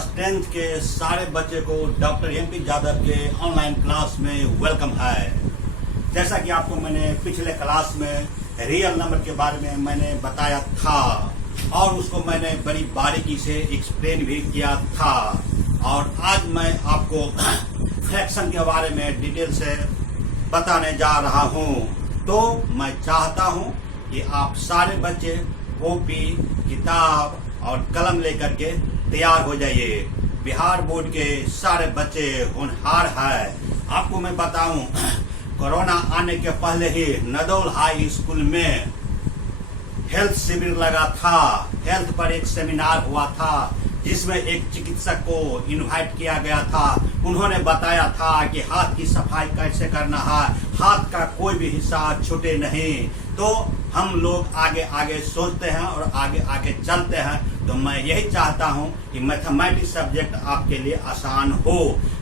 Class 10th के सारे बच्चे को डॉक्टर MP यादव के ऑनलाइन क्लास में वेलकम है। जैसा कि आपको मैंने पिछले क्लास में रियल नंबर के बारे में मैंने बताया था और उसको मैंने बड़ी बारीकी से एक्सप्लेन भी किया था, और आज मैं आपको फ्रैक्शन के बारे में डिटेल से बताने जा रहा हूं। तो मैं चाहता हूं कि आप सारे बच्चे कॉपी, किताब और कलम लेकर के तैयार हो जाइए। बिहार बोर्ड के सारे बच्चे होनहार हैं। आपको मैं बताऊं, कोरोना आने के पहले ही नदौल हाई स्कूल में हेल्थ शिविर लगा था। हेल्थ पर एक सेमिनार हुआ था जिसमें एक चिकित्सक को इनवाइट किया गया था। उन्होंने बताया था कि हाथ की सफाई कैसे करना है, हाथ का कोई भी हिस्सा छूटे नहीं। तो हम लोग आगे आगे सोचते हैं और आगे आगे चलते हैं। तो मैं यही चाहता हूं कि मैथमेटिक्स सब्जेक्ट आपके लिए आसान हो।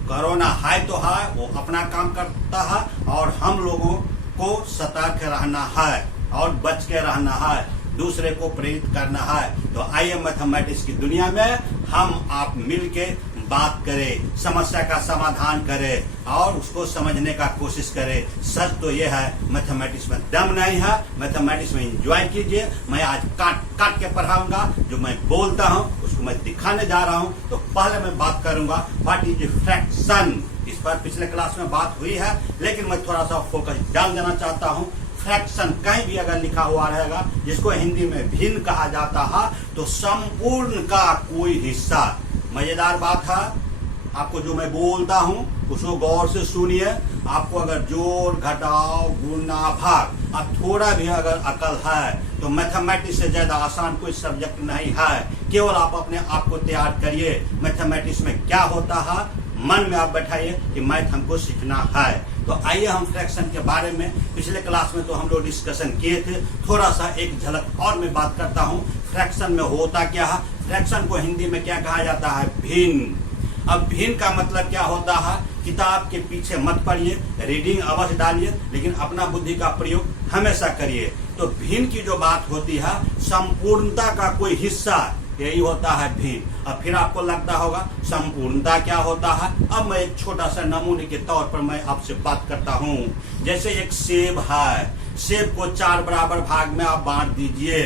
कोरोना है तो है, वो अपना काम करता है और हम लोगों को सतर्क रहना है और बच के रहना है, दूसरे को प्रेरित करना है। तो आइए मैथमेटिक्स की दुनिया में हम आप मिलके बात करें, समस्या का समाधान करें और उसको समझने का कोशिश करें। सच तो ये है, मैथमेटिक्स में दम नहीं है, मैथमेटिक्स में एंजॉय कीजिए। मैं आज काट काट के पढ़ाऊंगा, जो मैं बोलता हूँ उसको मैं दिखाने जा रहा हूँ। तो पहले मैं बात करूंगा व्हाट इज फ्रैक्शन। इस पर पिछले क्लास में बात हुई है, लेकिन मैं थोड़ा सा फोकस डाल देना चाहता हूँ। फ्रैक्शन कहीं भी अगर लिखा हुआ रहेगा, जिसको हिंदी में भिन्न कहा जाता है, तो संपूर्ण का कोई हिस्सा। मजेदार बात है, आपको जो मैं बोलता हूँ उसको गौर से सुनिए। आपको अगर जोड़, घटाव, गुणा, भाग अब थोड़ा भी अगर अकल है तो मैथमेटिक्स से ज्यादा आसान कोई सब्जेक्ट नहीं है। केवल आप अपने आप को तैयार करिए। मैथमेटिक्स में क्या होता है मन में आप बैठाइए कि मैथ हमको सीखना है। तो आइए हम फ्रैक्शन के बारे में, पिछले क्लास में तो हम लोग डिस्कशन किए थे, थोड़ा सा एक झलक और मैं बात करता हूँ। फ्रैक्शन में होता क्या है, फ्रैक्शन को हिंदी में क्या कहा जाता है, भिन्न। अब भिन्न का मतलब क्या होता है, किताब के पीछे मत पढ़िए, रीडिंग अवश्य डालिए, लेकिन अपना बुद्धि का प्रयोग हमेशा करिए। तो भिन्न की जो बात होती है, संपूर्णता का कोई हिस्सा, यही होता है भिन्न। अब फिर आपको लगता होगा संपूर्णता क्या होता है। अब मैं एक छोटा सा नमूने के तौर पर मैं आपसे बात करता हूँ। जैसे एक सेब है, सेब को 4 बराबर भाग में आप बांट दीजिए,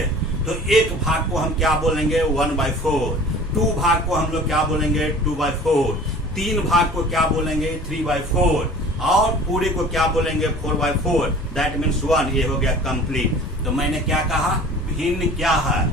तो एक भाग को हम क्या बोलेंगे, 1/4। 2 भाग को हम लोग क्या बोलेंगे, 2/4। 3 भाग को क्या बोलेंगे, 3/4, और पूरे को क्या बोलेंगे, 4/4। That means 1। ये हो गया कंप्लीट। तो मैंने क्या कहा, भिन्न क्या है,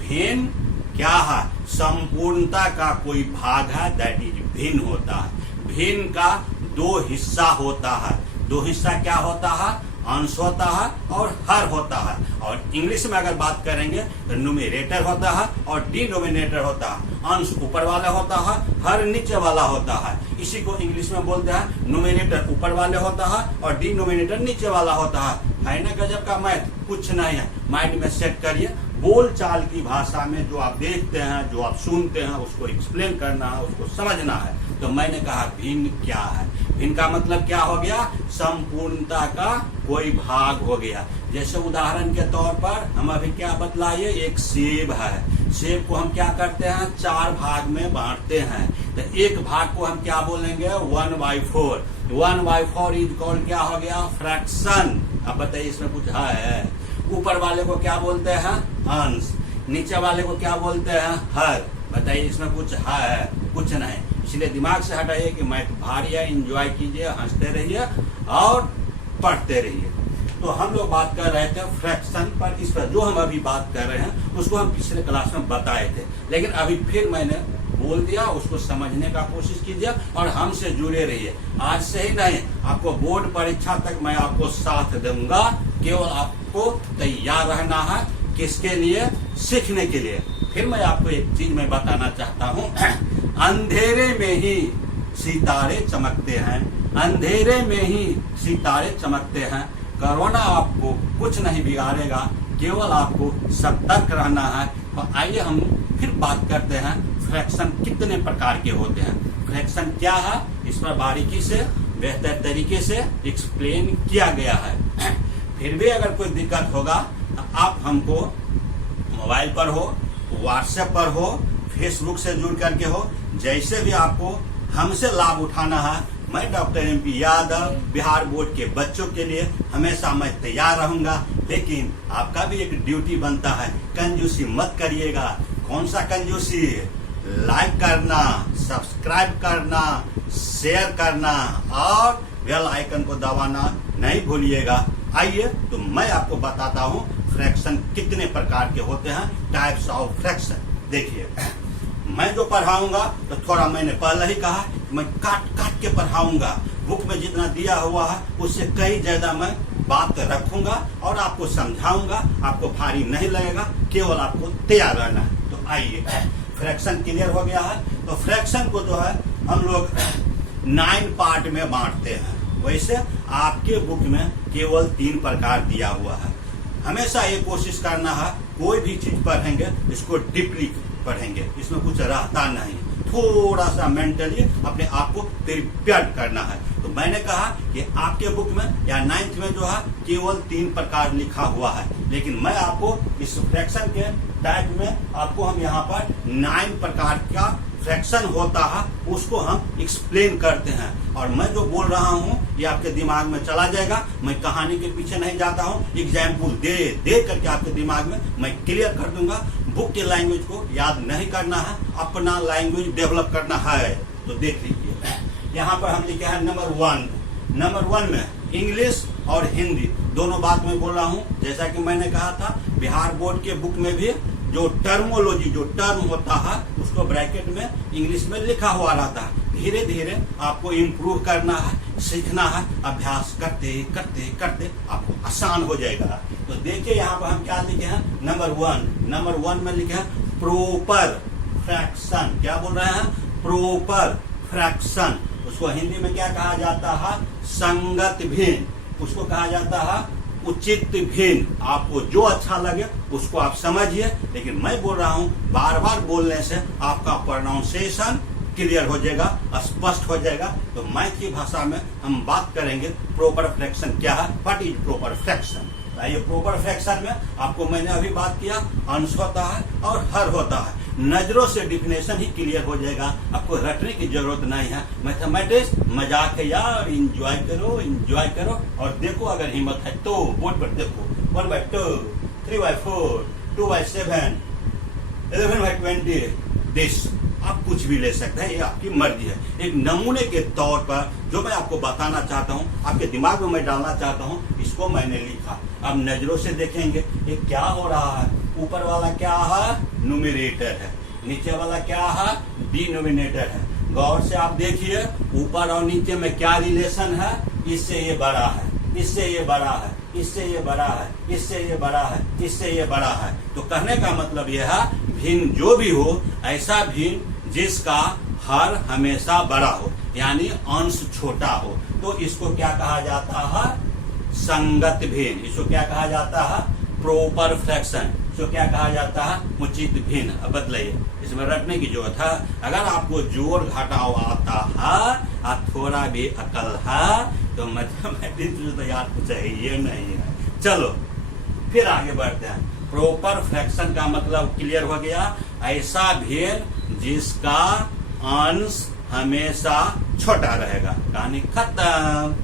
भिन्न क्या है, संपूर्णता का कोई भाग है, दैट इज भिन्न होता है। भिन्न का 2 हिस्सा होता है। 2 हिस्सा क्या होता है, अंश होता है और हर होता है। और इंग्लिश में अगर बात करेंगे तो न्यूमरेटर होता है और डिनोमिनेटर होता है। अंश ऊपर वाला होता है, हर नीचे वाला होता है। इसी को इंग्लिश में बोलते हैं, न्यूमरेटर ऊपर वाले होता है और डिनोमिनेटर नीचे वाला होता है ना गजब का मैथ, कुछ नहीं है। माइंड में सेट करिए। बोल चाल की भाषा में जो आप देखते हैं, जो आप सुनते हैं, उसको एक्सप्लेन करना है, उसको समझना है। तो मैंने कहा भिन्न क्या है, भिन्न का मतलब क्या हो गया, संपूर्णता का कोई भाग हो गया। जैसे उदाहरण के तौर पर हम अभी क्या बतलाइए, एक सेब है। सेब को हम क्या करते हैं, 4 भाग में बांटते हैं। तो एक भाग को हम क्या बोलेंगे, 1/4। 1/4 इज कॉल्ड क्या हो गया, फ्रैक्शन। अब बताइए इसमें कुछ है। ऊपर वाले को क्या बोलते हैं, अंश। नीचे वाले को क्या बोलते हैं, हर। बताइए इसमें कुछ है, कुछ नहीं। इसलिए दिमाग से हटाइए कि मैथ भारी है, एंजॉय कीजिए, हंसते रहिए और पढ़ते रहिए। तो हम लोग बात कर रहे थे फ्रैक्शन पर। इस पर जो हम अभी बात कर रहे हैं उसको हम पिछले क्लास में बताए थे, लेकिन अभी फिर मैंने बोल दिया, उसको समझने का कोशिश कीजिए और हमसे जुड़े रहिए। आज से ही नहीं, आपको बोर्ड परीक्षा तक मैं आपको साथ दूंगा। केवल आपको तैयार रहना है, किसके लिए, सीखने के लिए। फिर मैं आपको एक चीज मैं बताना चाहता हूँ, अंधेरे में ही सितारे चमकते हैं, अंधेरे में ही सितारे चमकते हैं। कोरोना आपको कुछ नहीं बिगाड़ेगा, केवल आपको सतर्क रहना है। तो आइए हम फिर बात करते हैं, फ्रैक्शन कितने प्रकार के होते हैं, फ्रैक्शन क्या है, इस पर बारीकी से बेहतर तरीके से एक्सप्लेन किया गया है। फिर भी अगर कोई दिक्कत होगा तो आप हमको मोबाइल पर हो, व्हाट्सएप पर हो, फेसबुक से जुड़ करके हो, जैसे भी आपको हमसे लाभ उठाना है, मैं doctor MP Yadav Bihar board के बच्चों के लिए हमेशा मैं तैयार रहूंगा। लेकिन आपका भी एक ड्यूटी बनता है, कंजूसी मत करिएगा। कौन सा कंजूसी? लाइक करना, सब्सक्राइब करना, शेयर करना और बेल आइकन को दबाना नहीं भूलिएगा। आइए तो मैं आपको बताता हूँ फ्रैक्शन कितने प्रकार के होते हैं, टाइप्स ऑफ फ्रैक्शन। देखिए, मैं जो पढ़ाऊंगा तो थोड़ा मैंने पहले ही कहा, मैं काट काट के पढ़ाऊंगा। बुक में जितना दिया हुआ है उससे कई ज्यादा मैं बात रखूंगा और आपको समझाऊंगा। आपको भारी नहीं लगेगा, केवल आपको तैयार रहना है। तो आइए, फ्रैक्शन क्लियर हो गया है। तो फ्रैक्शन को जो है हम लोग 9 पार्ट में बांटते हैं। वैसे आपके बुक में केवल 3 प्रकार दिया हुआ है। हमेशा ये कोशिश करना है, कोई भी चीज पढ़ेंगे इसको डीपली पढ़ेंगे, इसमें कुछ रहता नहीं। थोड़ा सा मेंटली अपने आप को प्रिपेयर करना है। तो मैंने कहा कि आपके बुक में या 9th में जो है केवल 3 प्रकार लिखा हुआ है, लेकिन मैं आपको इस फ्रैक्शन के टाइप में आपको हम यहाँ पर 9 प्रकार का फ्रैक्शन होता है उसको हम एक्सप्लेन करते हैं। और मैं जो बोल रहा हूँ ये आपके दिमाग में चला जाएगा। मैं कहानी के पीछे नहीं जाता हूँ, एग्जाम्पल दे करके आपके दिमाग में मैं क्लियर कर दूंगा। बुक के लैंग्वेज को याद नहीं करना है, अपना लैंग्वेज डेवलप करना है। तो देख लीजिए, यहाँ पर हम लिखे हैं नंबर 1। नंबर 1 में इंग्लिश और हिंदी दोनों बात में बोल रहा हूँ। जैसा कि मैंने कहा था, बिहार बोर्ड के बुक में भी जो टर्मोलॉजी, जो टर्म होता है उसको ब्रैकेट में इंग्लिश में लिखा हुआ रहता है। धीरे धीरे आपको इम्प्रूव करना है, सीखना है। अभ्यास करते करते करते आपको आसान हो जाएगा। तो देखिए यहाँ पर हम क्या लिखे हैं, नंबर 1। नंबर 1 में लिखे हैं प्रॉपर फ्रैक्शन। क्या बोल रहे हैं? Proper fraction. उसको हिंदी में क्या कहा जाता है? संगत भिन्न। उसको कहा जाता है उचित भिन्न। आपको जो अच्छा लगे उसको आप समझिए, लेकिन मैं बोल रहा हूँ बार बार बोलने से आपका प्रोनाउंसिएशन क्लियर हो जाएगा, स्पष्ट हो जाएगा। तो मैथ की भाषा में हम बात करेंगे प्रॉपर फ्रैक्शन क्या है, व्हाट इज प्रॉपर फ्रैक्शन। ये प्रॉपर फ्रैक्शन में आपको मैंने अभी बात किया, अंश होता है और हर होता है। नजरों से डिफिनेशन ही क्लियर हो जाएगा, आपको रटने की जरूरत नहीं है। मैथमेटिक्स मजाक है यार, इंजॉय करो, इंजॉय करो। और देखो, अगर हिम्मत है तो बोर्ड पर देखो, 1/2, 3/4, 2/7, 11/20, दिस। आप कुछ भी ले सकते हैं, ये आपकी मर्जी है। एक नमूने के तौर पर जो मैं आपको बताना चाहता हूँ, आपके दिमाग में मैं डालना चाहता हूँ, इसको मैंने लिखा। अब नजरों से देखेंगे ये क्या हो रहा है। ऊपर वाला क्या है? न्यूमरेटर है। नीचे वाला क्या है? डिनोमिनेटर है। गौर से आप देखिए, ऊपर और नीचे में क्या रिलेशन है? इससे ये बड़ा है, इससे ये बड़ा है, इससे ये बड़ा है, इससे ये बड़ा है, इससे ये बड़ा है। तो कहने का मतलब यह है, भिन्न जो भी हो, ऐसा भिन्न जिसका हर हमेशा बड़ा हो, यानी अंश छोटा हो, तो इसको क्या कहा जाता है? संगत भिन्न। इसको क्या कहा जाता है? Proper fraction. इसको क्या कहा जाता है? उचित भिन्न। अब बदलाइए, इसमें रटने की जरूरत है। अगर आपको जोड़ घटाव आता है और थोड़ा भी अकल है तो मैथमेटिक्स तो यार कुछ चाहिए नहीं है। चलो फिर आगे बढ़ते हैं। प्रॉपर फ्रैक्शन का मतलब क्लियर हो गया, ऐसा भिन्न जिसका अंश हमेशा छोटा रहेगा। कहानी खत्म।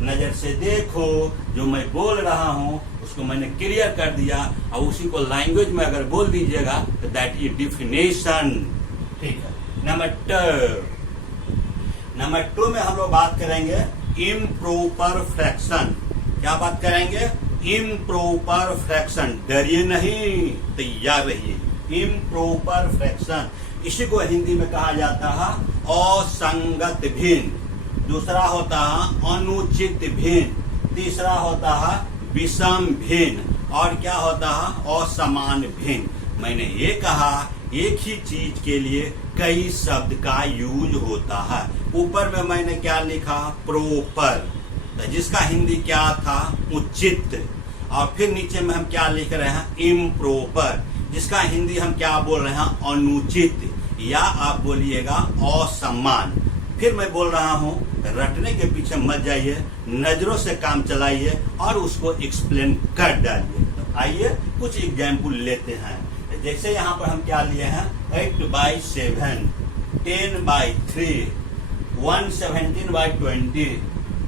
नजर से देखो, जो मैं बोल रहा हूँ उसको मैंने क्लियर कर दिया, और उसी को लैंग्वेज में अगर बोल दीजिएगा तो दैट इज डिफिनेशन। ठीक है। नंबर 2 में हम लोग बात करेंगे इम्प्रॉपर फ्रैक्शन। क्या बात करेंगे? Improper fraction. डरिए नहीं, तैयार रहिए। इम्प्रॉपर फ्रैक्शन, इसी को हिंदी में कहा जाता है असंगत भिन्न। दूसरा होता है अनुचित भिन्न। तीसरा होता है विषम भिन्न। और क्या होता है? असमान भिन्न। मैंने ये कहा, एक ही चीज के लिए कई शब्द का यूज होता है। ऊपर में मैंने क्या लिखा? प्रॉपर, जिसका हिंदी क्या था? उचित। और फिर नीचे में हम क्या लिख रहे हैं? इम्प्रॉपर, जिसका हिंदी हम क्या बोल रहे हैं? अनुचित, या आप बोलिएगा असमान। फिर मैं बोल रहा हूँ, रटने के पीछे मत जाइए, नजरों से काम चलाइए और उसको एक्सप्लेन कर डालिए। तो आइए कुछ एग्जाम्पल लेते हैं। जैसे यहाँ पर हम क्या लिए हैं 8/7, 10/3, 117/20,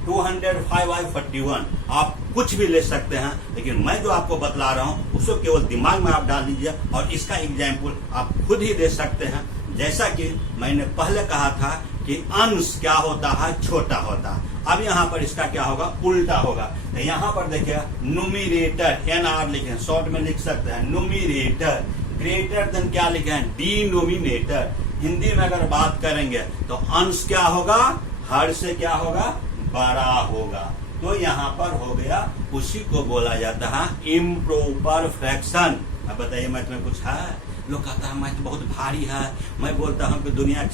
205/41। आप कुछ भी ले सकते हैं, लेकिन मैं जो आपको बतला रहा हूँ उसको केवल दिमाग में आप डाल दीजिए और इसका एग्जाम्पल आप खुद ही दे सकते हैं। जैसा कि मैंने पहले कहा था कि अंश क्या होता है, छोटा होता है। अब यहाँ पर इसका क्या होगा, उल्टा होगा। तो यहाँ पर देखिए न्यूमरेटर NR लिखे हैं, शॉर्ट में लिख सकते हैं न्यूमरेटर, ग्रेटर देन क्या लिखे हैं, डिनोमिनेटर। हिंदी में अगर बात करेंगे तो अंश क्या होगा, हर से क्या होगा, बड़ा होगा। तो यहाँ पर हो गया, उसी को बोला जाता है इम्प्रॉपर फ्रैक्शन। अब बताइए मैथ में कुछ है? लोग कहता है मैथ बहुत भारी है। मैं बोलता हूँ कि दुनिया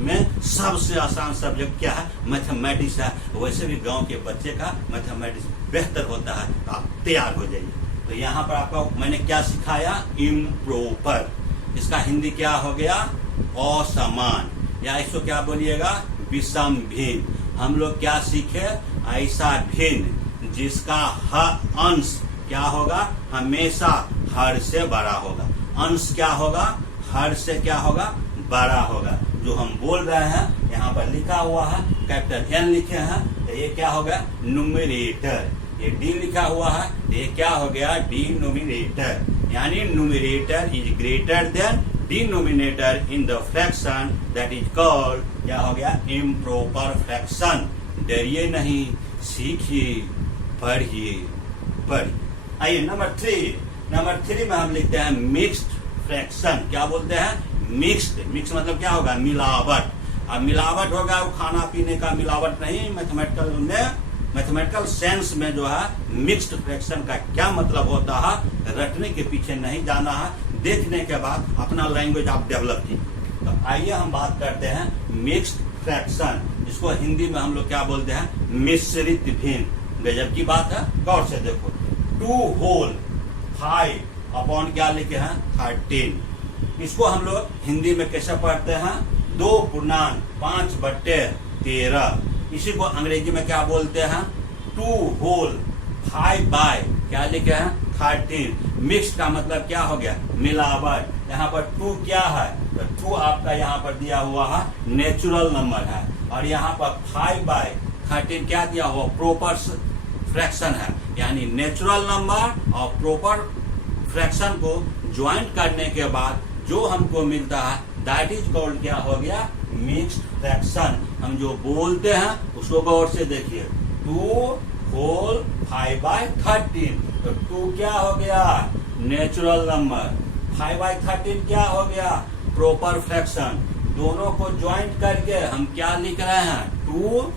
में सबसे आसान सब्जेक्ट क्या है, मैथमेटिक्स है। वैसे भी गांव के बच्चे का मैथमेटिक्स बेहतर होता है, तो आप तैयार हो जाइए। तो यहाँ पर आपको मैंने क्या सिखाया, इम्प्रॉपर। इसका हिंदी क्या हो गया, असमान, या इसको क्या बोलिएगा, विषम भिन्न। हम लोग क्या सीखे, ऐसा भिन्न जिसका अंश क्या होगा, हमेशा हर से बड़ा होगा। अंश क्या होगा, हर से क्या होगा, बड़ा होगा। जो हम बोल रहे हैं यहाँ पर लिखा हुआ है, कैपिटल N लिखे हैं, तो ये क्या हो गया, न्यूमरेटर। ये D लिखा हुआ है, ये क्या हो गया, डिनोमिनेटर। यानी numerator is greater than denominator in the fraction that is called, क्या हो गया, इम्प्रॉपर फ्रैक्शन। डरिए नहीं, सीखिए, पढ़िए। आइए नंबर 3 में हम लिखते हैं मिक्स्ड फ्रैक्शन। क्या बोलते हैं, मिक्स्ड। मिक्स मतलब क्या होगा, मिलावट। अब मिलावट होगा वो खाना पीने का मिलावट नहीं। मैथमेटिकल सेंस में जो है मिक्स्ड फ्रैक्शन का क्या मतलब होता है, रटने के पीछे नहीं जाना है, देखने के बाद अपना लैंग्वेज आप डेवलप कीजिए। तो आइए हम बात करते हैं मिक्स्ड फ्रैक्शन, जिसको हिंदी में हम लोग क्या बोलते हैं, मिश्रित भिन्न। गजब की बात है, गौर से देखो। 2 होल 5 अपॉन क्या लिखे हैं, 13। इसको हम लोग हिंदी में कैसे पढ़ते हैं, 2/5/13। इसी को अंग्रेजी में क्या बोलते हैं, 2 होल 5 बाय क्या लिखे हैं, 13। मिक्स का मतलब क्या हो गया, मिलावट। यहाँ पर 2 क्या है, तो 2 आपका यहाँ पर दिया हुआ है नेचुरल नंबर है, और यहाँ पर 5/13 क्या दिया हुआ, प्रॉपर फ्रैक्शन है। यानी नेचुरल नंबर और प्रॉपर फ्रैक्शन को ज्वाइंट करने के बाद जो हमको मिलता है, दैट इज कॉल्ड क्या हो गया, मिक्स्ड फ्रैक्शन। हम जो बोलते हैं उसको गौर से देखिए, 2 होल 5/13। तो 2 क्या हो गया, नेचुरल नंबर, 5/13 क्या हो गया, प्रॉपर फ्रैक्शन। दोनों को ज्वाइंट करके हम क्या लिख रहे हैं, 2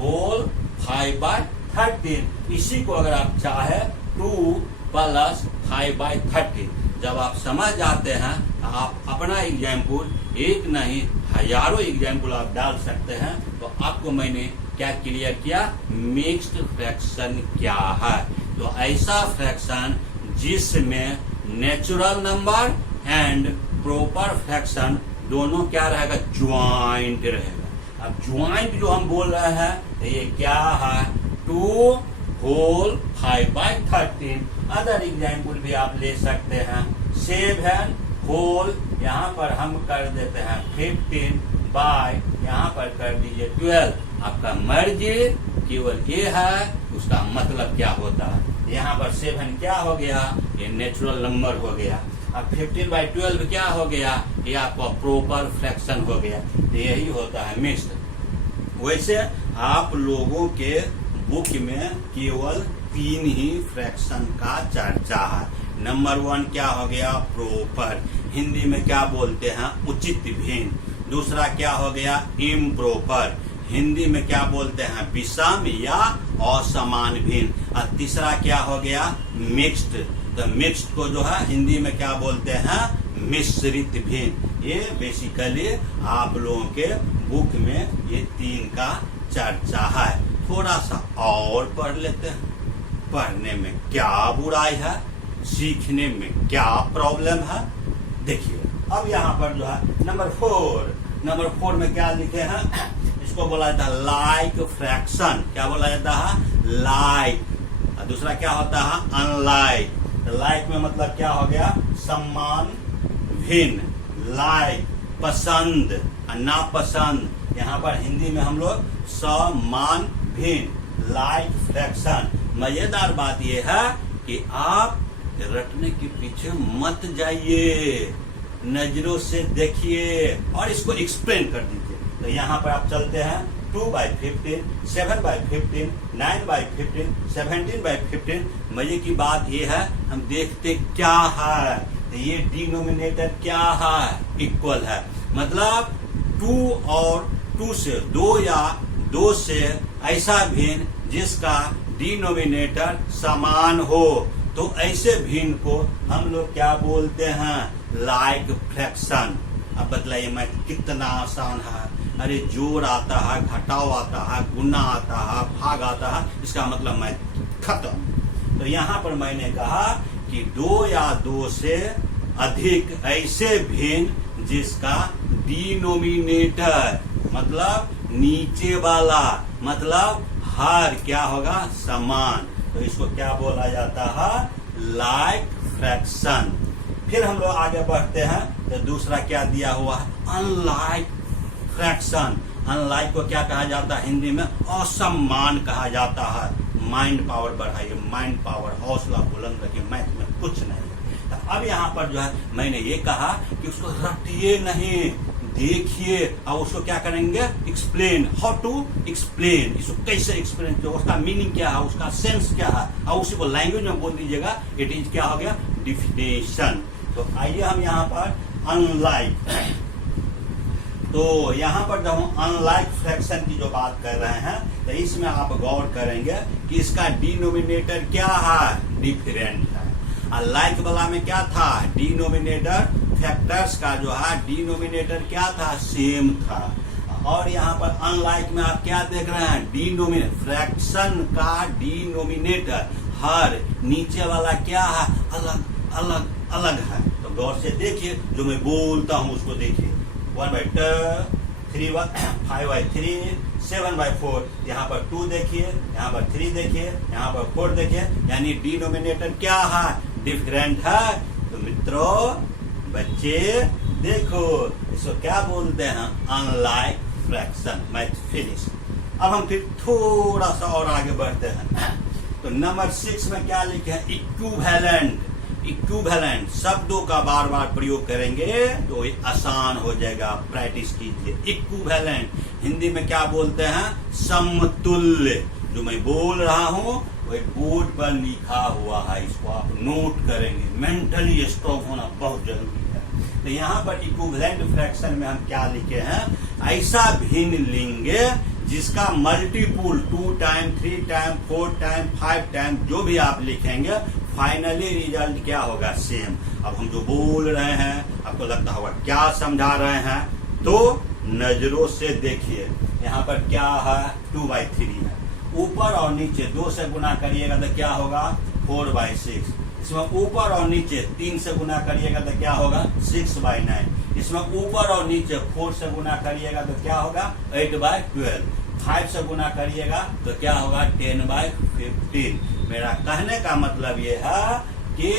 होल 5/13। इसी को अगर आप चाहे 2 + 5/13, जब आप समझ जाते हैं तो आप अपना एग्जाम्पल एक नहीं हजारों एग्जाम्पल आप डाल सकते हैं। तो आपको मैंने क्या क्लियर किया, मिक्स्ड फ्रैक्शन क्या है। तो ऐसा फ्रैक्शन जिसमें natural number and proper fraction दोनों क्या रहेगा, ज्वाइंट रहेगा। अब ज्वाइंट जो हम बोल रहे हैं तो ये क्या है, 2 होल 5/13। अदर एग्जाम्पल भी आप ले सकते हैं, 7 होल यहाँ पर हम कर देते हैं 15 यहाँ पर कर दीजिए 12। आपका मर्जी, केवल ये है उसका मतलब क्या होता है। यहाँ पर 7 क्या हो गया, ये नेचुरल नंबर हो गया। अब 15/12 क्या हो गया, ये आपका प्रॉपर फ्रैक्शन हो गया। यही होता है मिक्स्ड। वैसे आप लोगों के बुक में केवल 3 ही फ्रैक्शन का चर्चा है। नंबर 1 क्या हो गया, प्रॉपर, हिंदी में क्या बोलते हैं, उचित भिन्न। दूसरा क्या हो गया, इम्प्रॉपर, हिंदी में क्या बोलते हैं, विषम या असमान भिन्न। और तीसरा क्या हो गया, मिक्स्ड। तो मिक्स्ड को जो है हिंदी में क्या बोलते हैं, मिश्रित भिन्न। ये बेसिकली आप लोगों के बुक में ये 3 का चर्चा है। थोड़ा सा और पढ़ लेते हैं। पढ़ने में क्या बुराई है, सीखने में क्या प्रॉब्लम है। देखिए अब यहाँ पर जो है नंबर 4 में क्या लिखे हैं, इसको बोला जाता है लाइक फ्रैक्शन। क्या बोला जाता है, लाइक। दूसरा क्या होता है, अनलाइक। लाइक में मतलब क्या हो गया, सम्मान भिन्न, लाइक पसंद, नापसंद। यहाँ पर हिंदी में हम लोग समान भिन्न, लाइक फ्रैक्शन। मजेदार बात यह है कि आप रटने के पीछे मत जाइए, नजरों से देखिए और इसको एक्सप्लेन कर दीजिए। तो यहाँ पर आप चलते हैं 2/15, 7/15, 9/15, 17/15। मजे की बात यह है हम देखते क्या है, तो ये डिनोमिनेटर क्या है, इक्वल है। मतलब 2 और 2 से 2 या 2 से ऐसा भिन्न जिसका डिनोमिनेटर समान हो, तो ऐसे भिन्न को हम लोग क्या बोलते हैं, लाइक फ्रैक्शन। अब बतलाइए मैं कितना आसान है। अरे जोड़ आता है, घटाव आता है, गुना आता है, भाग आता है, इसका मतलब मैं खत्म। तो यहाँ पर मैंने कहा कि 2 या 2 से अधिक ऐसे भिन्न जिसका डिनोमिनेटर मतलब नीचे वाला मतलब हर क्या होगा, समान, तो इसको क्या बोला जाता है, लाइक फ्रैक्शन। फिर हम लोग आगे बढ़ते हैं तो दूसरा क्या दिया हुआ है, अनलाइक फ्रैक्शन। अनलाइक को क्या कहा जाता है हिंदी में, असमान कहा जाता है। माइंड पावर बढ़ाइए, माइंड पावर, हौसला बुलंद रखिए, मैथ में कुछ नहीं। तो अब यहाँ पर जो है मैंने ये कहा कि उसको रटिए नहीं, देखिए और उसको क्या करेंगे, एक्सप्लेन, हाउ टू एक्सप्लेन, इसको कैसे एक्सप्लेन किया, उसका मीनिंग क्या है, उसका सेंस क्या है, और उसी को लैंग्वेज में बोल दीजिएगा। इट इज क्या हो गया, डिफिनेशन। तो आइए हम यहाँ पर अनलाइक, तो यहाँ पर जब हम अनलाइक फ्रैक्शन की जो बात कर रहे हैं तो इसमें आप गौर करेंगे कि इसका डिनोमिनेटर क्या है, डिफरेंट है। अनलाइक वाला में क्या था, डिनोमिनेटर, फैक्टर्स का जो है डिनोमिनेटर क्या था, सेम था। और यहाँ पर अनलाइक में आप क्या देख रहे हैं, डिनोमिनेटर, फ्रैक्शन का डिनोमिनेटर हर, नीचे वाला क्या है, अलग अलग अलग है। तो गौर से देखिए, जो मैं बोलता हूँ उसको देखिए, 1/2, 5/3, 7/4। यहाँ पर 2 देखिए, यहाँ पर 3 देखिए, यहाँ पर 4 देखिए, यानी डिनोमिनेटर क्या है, डिफरेंट है। तो मित्रों, बच्चे देखो, इसको क्या बोलते हैं, अनलाइक फ्रैक्शन। Math finish. अब हम फिर थोड़ा सा और आगे बढ़ते हैं। तो नंबर 6 में क्या लिखे हैं, इक्विवेलेंट। इक्विवेलेंट शब्दों का बार बार प्रयोग करेंगे तो ये आसान हो जाएगा, प्रैक्टिस कीजिए। इक्विवेलेंट हिंदी में क्या बोलते हैं, समतुल्य। जो मैं बोल रहा हूँ वही बोर्ड पर लिखा हुआ है, इसको आप नोट करेंगे। मेंटली स्ट्रांग होना बहुत जरूरी है। तो यहाँ पर इक्विवेलेंट फ्रैक्शन में हम क्या लिखे हैं, ऐसा भिन्न लेंगे जिसका multiple 2 time, 3 time, 4 time, 5 time, जो भी आप लिखेंगे फाइनली रिजल्ट क्या होगा, सेम। अब हम जो बोल रहे हैं आपको लगता होगा क्या समझा रहे हैं, तो नजरों से देखिए। यहाँ पर क्या है, 2/3 है। ऊपर और नीचे 2 से गुना करिएगा तो क्या होगा, 4/6। इसमें ऊपर और नीचे 3 से गुना करिएगा तो क्या होगा, 6/9। इसमें ऊपर और नीचे 4 से गुना करिएगा तो क्या होगा, 8/12। 5 से गुना करिएगा तो क्या होगा, 10/15। मेरा कहने का मतलब ये है कि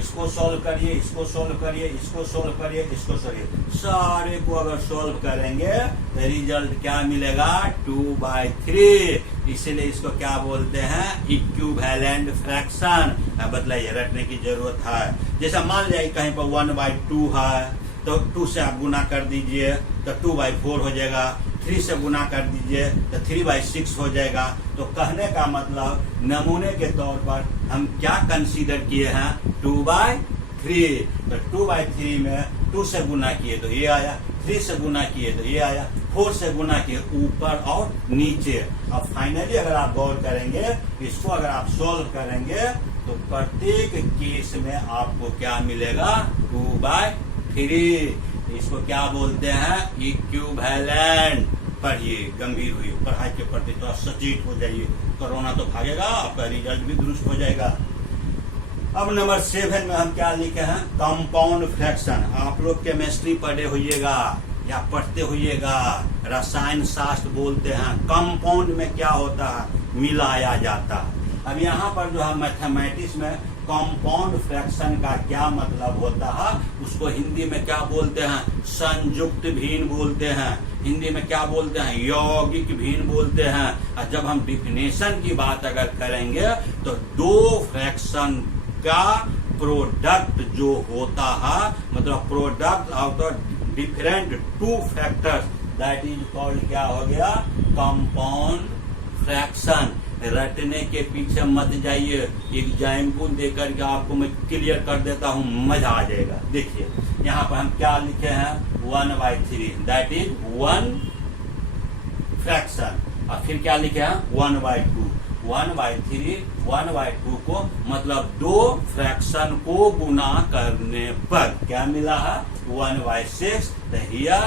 इसको सॉल्व करिए, इसको सॉल्व करिए, इसको सॉल्व करिए, इसको सॉल्व करिए, सारे को अगर सॉल्व करेंगे तो रिजल्ट क्या मिलेगा, 2/3। इसीलिए इसको क्या बोलते हैं, इक्विवेलेंट फ्रैक्शन। बतलाइए, रटने की जरूरत है। जैसा मान लिया कहीं पर 1/2 है तो 2 से आप गुना कर दीजिए तो 2/4 हो जाएगा। 3 से गुना कर दीजिए तो 3/6 हो जाएगा। तो कहने का मतलब नमूने के तौर पर हम क्या कंसीडर किए हैं, 2/3। तो 2/3 में 2 से गुना किए तो ये आया, 3 से गुना किए तो ये आया, 4 से गुना किए ऊपर और नीचे। अब फाइनली अगर आप गौर करेंगे, इसको अगर आप सॉल्व करेंगे तो प्रत्येक केस में आपको क्या मिलेगा, 2/3। इसको क्या बोलते हैं, इक्विवेलेंट। पढ़िए, गंभीर हुई, पढ़ाई के प्रति तो सचेत हो जाइए। कोरोना तो भागेगा, आपका रिजल्ट भी दुरुस्त हो जाएगा। अब नंबर 7 में हम क्या लिखे हैं, कंपाउंड फ्रैक्शन। आप लोग केमिस्ट्री पढ़े होइएगा या पढ़ते होइएगा, रसायन शास्त्र बोलते हैं। कंपाउंड में क्या होता है, मिलाया जाता है। अब यहाँ पर जो है मैथमेटिक्स में कंपाउंड फ्रैक्शन का क्या मतलब होता है, उसको हिंदी में क्या बोलते हैं, संयुक्त भिन्न बोलते हैं। हिंदी में क्या बोलते हैं, यौगिक भिन्न बोलते हैं। और जब हम डिफिनेशन की बात अगर करेंगे तो दो फ्रैक्शन का प्रोडक्ट जो होता है, मतलब product of the different two factors, that is called क्या हो गया, कंपाउंड फ्रैक्शन। रटने के पीछे मत जाइए, एग्जाम्पल देकर के आपको मैं क्लियर कर देता हूं, मजा आ जाएगा। देखिए यहाँ पर हम क्या लिखे हैं, 1/3, दैट इज 1 फ्रैक्शन। और फिर क्या लिखे हैं, 1/2। 1/3, 1/2 को मतलब दो फ्रैक्शन को गुना करने पर क्या मिला है, 1/6। तो हियर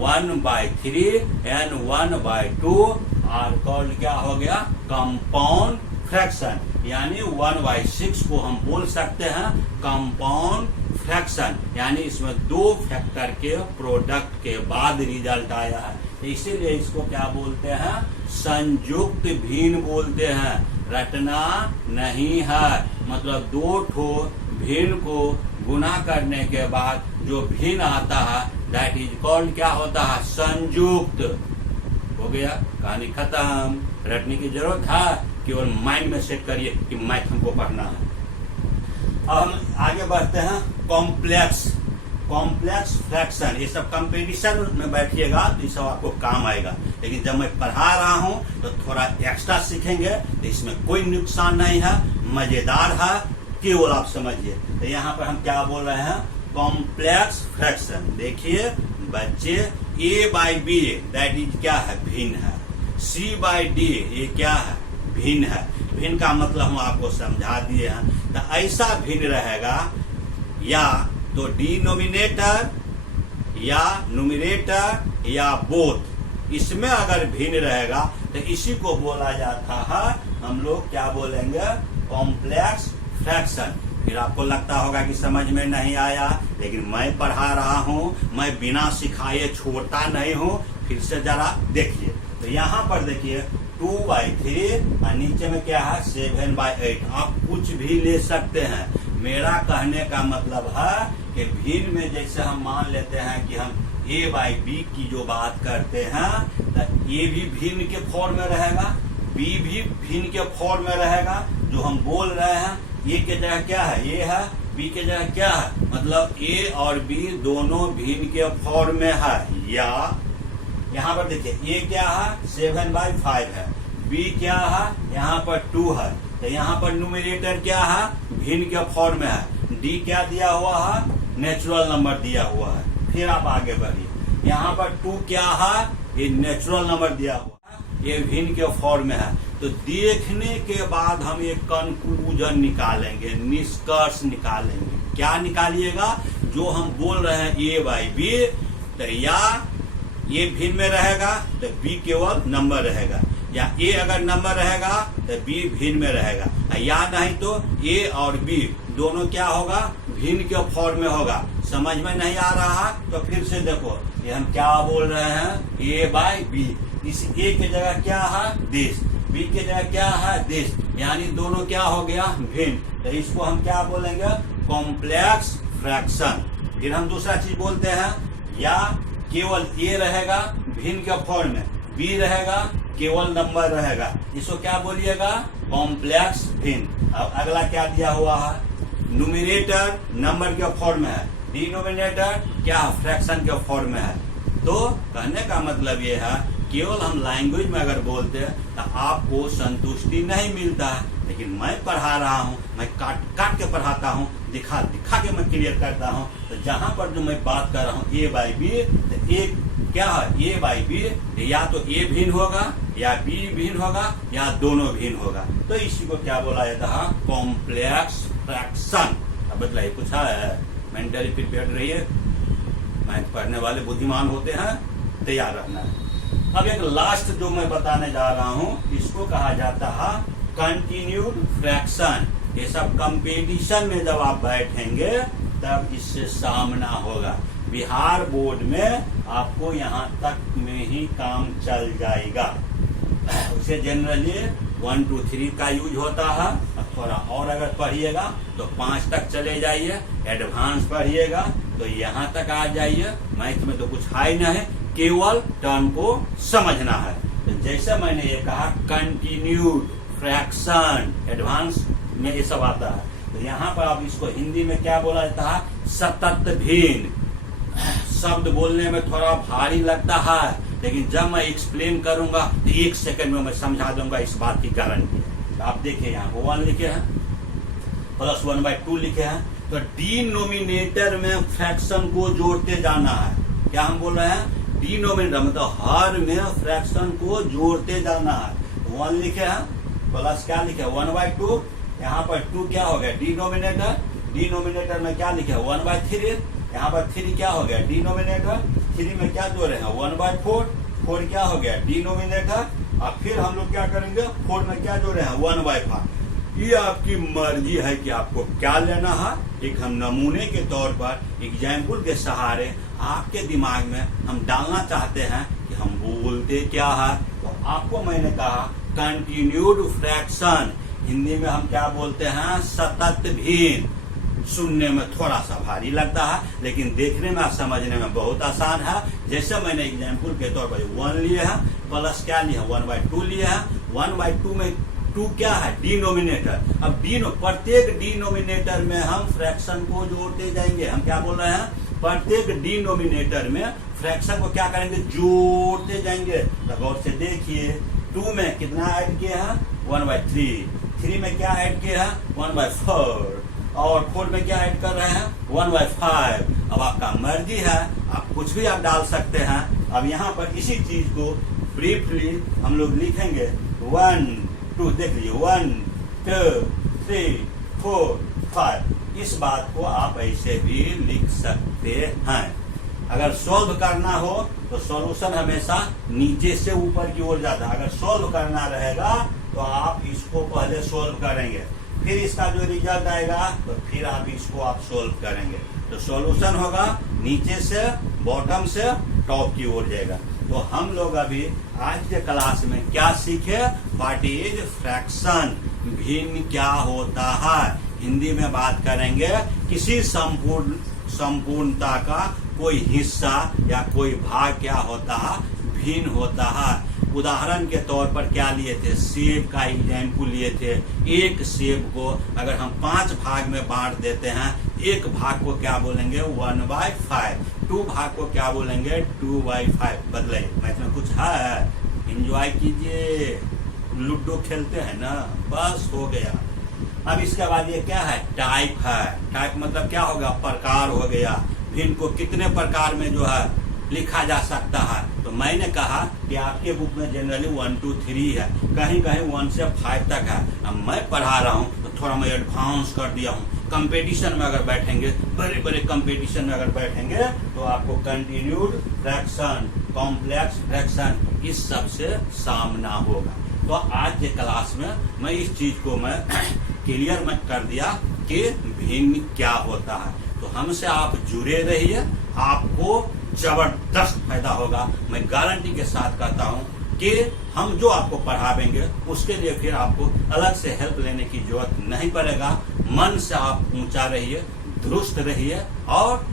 1/3 एंड 1/2 आर कॉल्ड क्या हो गया, कंपाउंड फ्रैक्शन। यानी 1/6 को हम बोल सकते हैं कंपाउंड फ्रैक्शन, यानी इसमें दो फैक्टर के प्रोडक्ट के बाद रिजल्ट आया है, इसीलिए इसको क्या बोलते हैं, संयुक्त भिन्न बोलते हैं। रटना नहीं है, मतलब दो ठो भिन्न को गुना करने के बाद जो भिन्न आता है दैट इज कॉल्ड क्या होता है, संयुक्त। हो गया, कहानी खत्म। रटने की जरूरत है, केवल माइंड में सेट करिए कि मैथ हमको पढ़ना है। अब हम आगे बढ़ते हैं, कॉम्प्लेक्स फ्रैक्शन। ये सब कंपटीशन में बैठिएगा तो ये सब आपको काम आएगा, लेकिन जब मैं पढ़ा रहा हूं तो थोड़ा एक्स्ट्रा सीखेंगे, तो इसमें कोई नुकसान नहीं है, मजेदार है, केवल आप समझिए। तो यहाँ पर हम क्या बोल रहे हैं, कॉम्प्लेक्स फ्रैक्शन। देखिए बच्चे, A/B दैट इज क्या है, भिन्न है। C/D ये क्या है, भिन्न है। भिन्न का मतलब हम आपको समझा दिए हैं। तो ऐसा भिन्न रहेगा या तो डिनोमिनेटर या न्यूमरेटर या बोथ, इसमें अगर भिन्न रहेगा तो इसी को बोला जाता है, हम लोग क्या बोलेंगे, कॉम्प्लेक्स फ्रैक्शन। फिर आपको लगता होगा कि समझ में नहीं आया, लेकिन मैं पढ़ा रहा हूं, मैं बिना सिखाए छोड़ता नहीं हूं। फिर से जरा देखिए, तो यहाँ पर देखिए 2/3 और नीचे में क्या है, 7/8। आप कुछ भी ले सकते हैं। मेरा कहने का मतलब है कि भिन्न में जैसे हम मान लेते हैं कि हम A/B की जो बात करते हैं, तो A भी भिन्न के फॉर्म में रहेगा, B भी भिन्न के फॉर्म में रहेगा। जो हम बोल रहे हैं, A के जगह क्या है, A है, B के जगह क्या है, मतलब A और B दोनों भिन्न के फॉर्म में है। या यहाँ पर देखिए A क्या है, 7/5 है, B क्या है, यहाँ पर 2 है। तो यहाँ पर न्यूमरेटर क्या है, भिन्न के फॉर्म में है। D क्या दिया हुआ है, नेचुरल नंबर दिया हुआ है। फिर आप आगे बढ़िए, यहाँ पर 2 क्या है, ये नेचुरल नंबर दिया हुआ है, ये भिन्न के फॉर्म में है। तो देखने के बाद हम एक कंक्लूजन निकालेंगे, निष्कर्ष निकालेंगे। क्या निकालिएगा, जो हम बोल रहे हैं A/B, तो या A भिन्न में रहेगा तो B केवल नंबर रहेगा, या A अगर नंबर रहेगा तो B भिन्न में रहेगा, या नहीं तो A और B दोनों क्या होगा, भिन्न के फॉर्म में होगा। समझ में नहीं आ रहा तो फिर से देखो, ये हम क्या बोल रहे हैं, A/B। इस A के जगह क्या है, दिस, B के जगह क्या है, दिस, यानी दोनों क्या हो गया, भिन्न। तो इसको हम क्या बोलेंगे, कॉम्प्लेक्स फ्रैक्शन। फिर हम दूसरा चीज बोलते हैं, या केवल A रहेगा भिन्न के फॉर्म में, B रहेगा केवल नंबर रहेगा, इसको क्या बोलिएगा, कॉम्प्लेक्स भिन्न। अब अगला क्या दिया हुआ है, न्यूमरेटर नंबर के फॉर्म में है, डिनोमिनेटर क्या फ्रैक्शन के फॉर्म में है। तो कहने का मतलब ये है, केवल हम लैंग्वेज में अगर बोलते हैं तो आपको संतुष्टि नहीं मिलता है, लेकिन मैं पढ़ा रहा हूँ, मैं काट काट के पढ़ाता हूँ, दिखा दिखा के मैं क्लियर करता हूँ। तो जहाँ पर जो मैं बात कर रहा हूँ A/B, तो A क्या है, A/B या तो A भिन्न होगा या B भिन्न होगा या दोनों भिन्न होगा। तो इसी को क्या बोला जाता है, कॉम्प्लेक्स फ्रैक्शन। अब बदला पूछा है, मेंटली प्रिपेयर रहिए, मैथ पढ़ने वाले बुद्धिमान होते हैं, तैयार रहना है। अब एक लास्ट जो मैं बताने जा रहा हूं, इसको कहा जाता है कंटिन्यूड फ्रैक्शन। ये सब कंपटीशन में जब आप बैठेंगे तब इससे सामना होगा। बिहार बोर्ड में आपको यहाँ तक में ही काम चल जाएगा। उसे जनरली 1 2 3 का यूज होता है। थोड़ा और अगर पढ़िएगा तो 5 तक चले जाइए, एडवांस पढ़िएगा तो यहाँ तक आ जाइए। मैथ में तो कुछ है नहीं, केवल टर्म को समझना है। तो जैसे मैंने ये कहा कंटिन्यूड, फ्रैक्शन, एडवांस में ये सब आता है। तो यहाँ पर आप इसको हिंदी में क्या बोला जाता है, सतत भिन्न। शब्द बोलने में थोड़ा भारी लगता है, लेकिन जब मैं एक्सप्लेन करूंगा तो 1 सेकंड में मैं समझा दूंगा, इस बात की गारंटी है। तो आप देखिए यहाँ 1 लिखे हैं प्लस 1/2 लिखे हैं। तो डिनोमिनेटर में फ्रैक्शन को जोड़ते जाना है। क्या हम बोल रहे हैं, डिनोमिनेटर मतलब हर में फ्रैक्शन को जोड़ते जाना है। 1 लिखे हैं प्लस क्या लिखे 1/2, यहाँ पर 2 क्या हो गया डिनोमिनेटर, डिनोमिनेटर में क्या लिखे 1/3, यहाँ पर 3 क्या हो गया डिनोमिनेटर, 3 में क्या जोड़े हैं 1/4, 4 क्या हो गया डिनोमिनेटर, और फिर हम लोग क्या करेंगे 4 में क्या जोड़े हैं 1/5। ये आपकी मर्जी है कि आपको क्या लेना है। एक हम नमूने के तौर पर एग्जाम्पल के सहारे आपके दिमाग में हम डालना चाहते हैं कि हम बोलते क्या है। तो आपको मैंने कहा कंटिन्यूड फ्रैक्शन, हिंदी में हम क्या बोलते हैं सतत भिन्न। सुनने में थोड़ा सा भारी लगता है, लेकिन देखने में समझने में बहुत आसान है। जैसे मैंने एग्जाम्पल के तौर पर 1 लिए हैं प्लस क्या लिए 1/2 लिए हैं। 1/2 में 2 क्या है डिनोमिनेटर। अब प्रत्येक डिनोमिनेटर में हम फ्रैक्शन को जोड़ते जाएंगे। हम क्या बोल रहे हैं, प्रत्येक डिनोमिनेटर में फ्रैक्शन को क्या करेंगे जोड़ते जाएंगे। तो गौर से देखिए 2 में कितना ऐड किया है 1/3, 3 में क्या ऐड किया है 1/4, और 4 में क्या ऐड कर रहे हैं 1/5। अब आपका मर्जी है, आप कुछ भी आप डाल सकते हैं। अब यहाँ पर इसी चीज को ब्रीफली हम लोग लिखेंगे 1 2, देख लीजिए 1 2 3 4 5। इस बात को आप ऐसे भी लिख सकते हैं। अगर सोल्व करना हो तो सॉल्यूशन हमेशा नीचे से ऊपर की ओर जाता है। अगर सोल्व करना रहेगा तो आप इसको पहले सोल्व करेंगे, फिर इसका जो रिजल्ट आएगा तो फिर आप इसको आप सोल्व करेंगे। तो सॉल्यूशन होगा नीचे से बॉटम से टॉप की ओर जाएगा। तो हम लोग अभी आज के क्लास में क्या सीखे, व्हाट इज फ्रैक्शन, भिन्न क्या होता है। हिंदी में बात करेंगे किसी संपूर्णता का कोई हिस्सा या कोई भाग क्या होता है भिन्न होता है। उदाहरण के तौर पर क्या लिए थे, सेब का एग्जाम्पल लिए थे। एक सेब को अगर हम 5 भाग में बांट देते हैं, एक भाग को क्या बोलेंगे 1/5, 2 भाग को क्या बोलेंगे 2/5। बदले मैथ में कुछ है, एंजॉय कीजिए, लूडो खेलते हैं ना, बस हो गया। अब इसके बाद ये क्या है टाइप है। टाइप मतलब क्या होगा प्रकार हो गया। भिन्न को कितने प्रकार में जो है लिखा जा सकता है। तो मैंने कहा कि आपके बुक में जनरली 1 2 3 है, कहीं कहीं 1 से 5 तक है। अब मैं पढ़ा रहा हूँ तो थोड़ा मैं एडवांस कर दिया हूँ। कंपटीशन में अगर बैठेंगे, बड़े बड़े कंपटीशन में अगर बैठेंगे तो आपको कंटिन्यूड फ्रैक्शन, कॉम्प्लेक्स फ्रैक्शन इस सब से सामना होगा। तो आज के क्लास में मैं इस चीज को मैं क्लियर में कर दिया कि भिन्न क्या होता है। तो हमसे आप जुड़े रहिए, आपको जबरदस्त फायदा होगा। मैं गारंटी के साथ कहता हूं कि हम जो आपको पढ़ावेंगे उसके लिए फिर आपको अलग से हेल्प लेने की जरूरत नहीं पड़ेगा। मन से आप ऊंचा रहिए, दुरुस्त रहिए और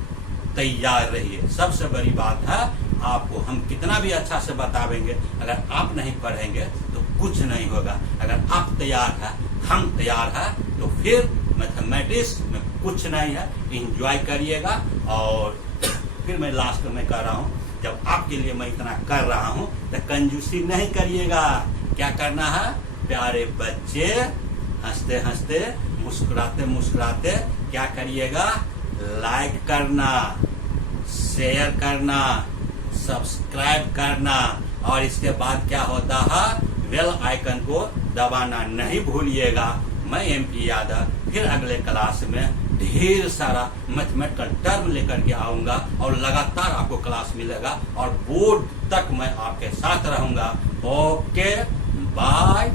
तैयार रहिए। सबसे बड़ी बात है, आपको हम कितना भी अच्छा से बतावेंगे, अगर आप नहीं पढ़ेंगे तो कुछ नहीं होगा। अगर आप तैयार हैं, हम तैयार हैं, तो फिर मैथमेटिक्स में कुछ नहीं है। एंजॉय करिएगा। और फिर मैं लास्ट में कह रहा हूँ, जब आपके लिए मैं इतना कर रहा हूँ तो कंजूसी नहीं करिएगा। क्या करना है प्यारे बच्चे, हंसते हंसते मुस्कुराते मुस्कुराते क्या करिएगा, लाइक करना, शेयर करना, सब्सक्राइब करना, और इसके बाद क्या होता है बेल आइकन को दबाना नहीं भूलिएगा। मैं MP यादव फिर अगले क्लास में ढेर सारा मैथमेटिकल टर्म लेकर के आऊंगा और लगातार आपको क्लास मिलेगा और बोर्ड तक मैं आपके साथ रहूंगा। Okay, bye.